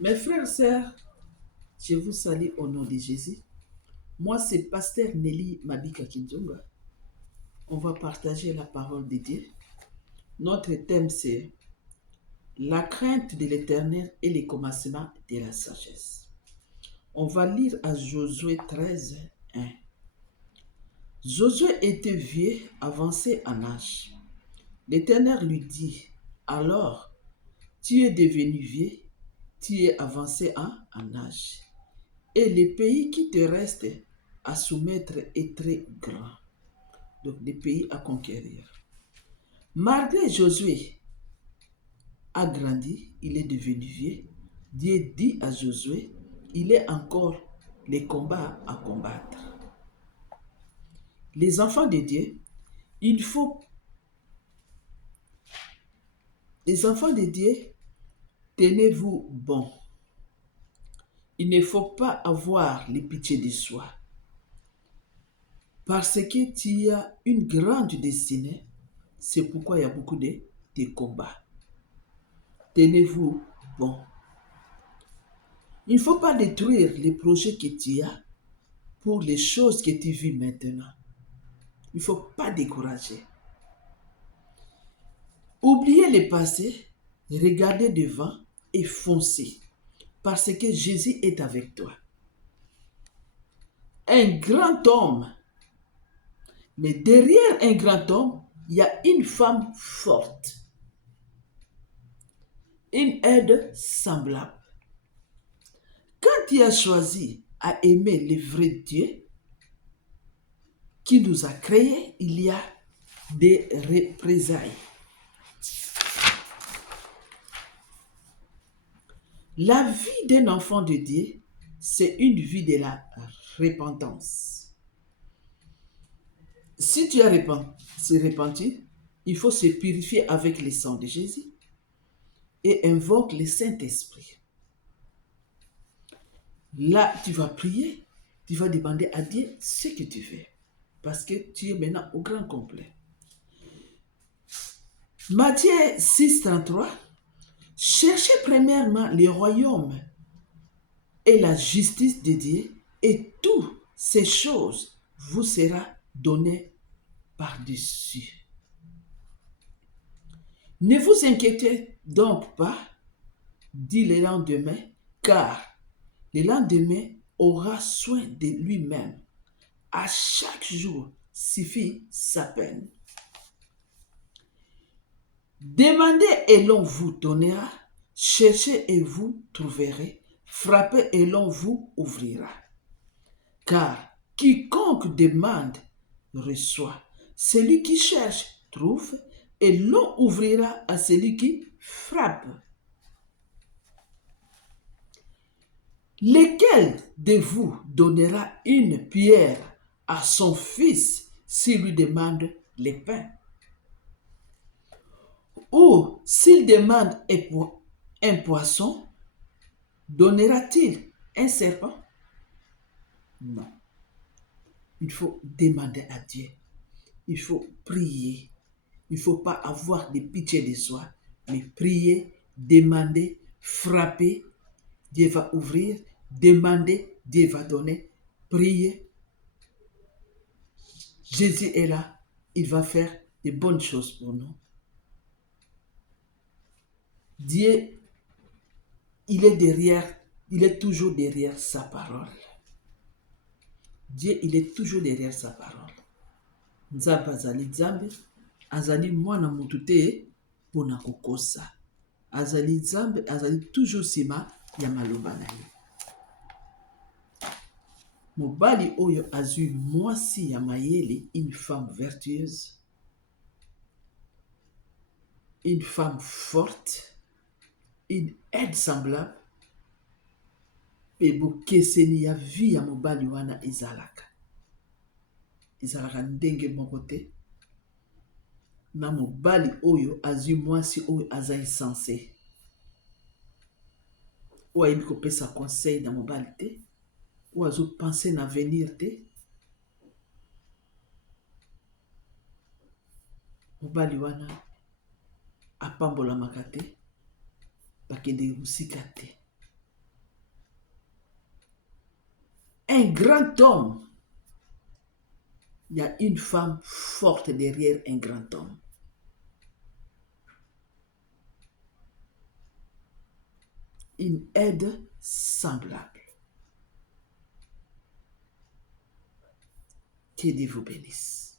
Mes frères et sœurs, je vous salue au nom de Jésus. Moi, c'est Pasteur Nelly Mabika Kinzonga. On va partager la parole de Dieu. Notre thème, c'est la crainte de l'Éternel et les commencements de la sagesse. On va lire à Josué 13, 1. Josué était vieux, avancé en âge. L'Éternel lui dit, alors, tu es devenu vieux, tu es avancé en âge. Et le pays qui te reste à soumettre est très grand. Donc, des pays à conquérir. Malgré Josué a grandi, il est devenu vieux. Dieu dit à Josué, il est encore les combats à combattre. Les enfants de Dieu, il faut, les enfants de Dieu, tenez-vous bon. Il ne faut pas avoir les pitiés de soi. Parce que tu as une grande destinée, c'est pourquoi il y a beaucoup de combats. Tenez-vous bon. Il ne faut pas détruire les projets que tu as pour les choses que tu vis maintenant. Il ne faut pas décourager. Oubliez le passé, regardez devant et foncez. Parce que Jésus est avec toi. Un grand homme. Mais derrière un grand homme, il y a une femme forte. Une aide semblable. Quand tu as choisi à aimer le vrai Dieu qui nous a créés, il y a des représailles. La vie d'un enfant de Dieu, c'est une vie de la repentance. Si tu as repenti, il faut se purifier avec le sang de Jésus et invoque le Saint-Esprit. Là, tu vas prier, tu vas demander à Dieu ce que tu veux, parce que tu es maintenant au grand complet. Matthieu 6, 33, cherchez premièrement le royaume et la justice de Dieu, et toutes ces choses vous seront données par-dessus. Ne vous inquiétez donc pas, dit le lendemain, car le lendemain aura soin de lui-même. À chaque jour suffit sa peine. Demandez et l'on vous donnera, cherchez et vous trouverez, frappez et l'on vous ouvrira. Car quiconque demande reçoit, celui qui cherche trouve, et l'on ouvrira à celui qui frappe. Lequel de vous donnera une pierre à son fils s'il lui demande le pain? Ou s'il demande un poisson, donnera-t-il un serpent? Non. Il faut demander à Dieu. Il faut prier. Il ne faut pas avoir de pitié de soi, mais prier, demander, frapper. Dieu va ouvrir. Demander, Dieu va donner. Prier. Jésus est là. Il va faire de bonnes choses pour nous. Dieu, il est toujours derrière sa parole. Dieu, il est toujours derrière sa parole. Nzambe azali Nzambe, azali mwana mutu te mpona kokosa. Azali Nzambe, azali toujours nsima ya maloba na ye. Mobali oyo azwi mwasi ya mayele, une femme vertueuse, une femme forte, une aide semblable, mpe bokeseni ya vie ya mobali wana ezalaka ndenge moko te na mobali oyo azwi mwasi oyo aza insensé, oyo ayebi kopesa conseil na mobali te, oyo azopense na avenir te. Mobali wana apambolamaka te, bakende mosika te. un grand homme, il y a une femme forte derrière un grand homme. Une aide semblable. Que Dieu vous bénisse.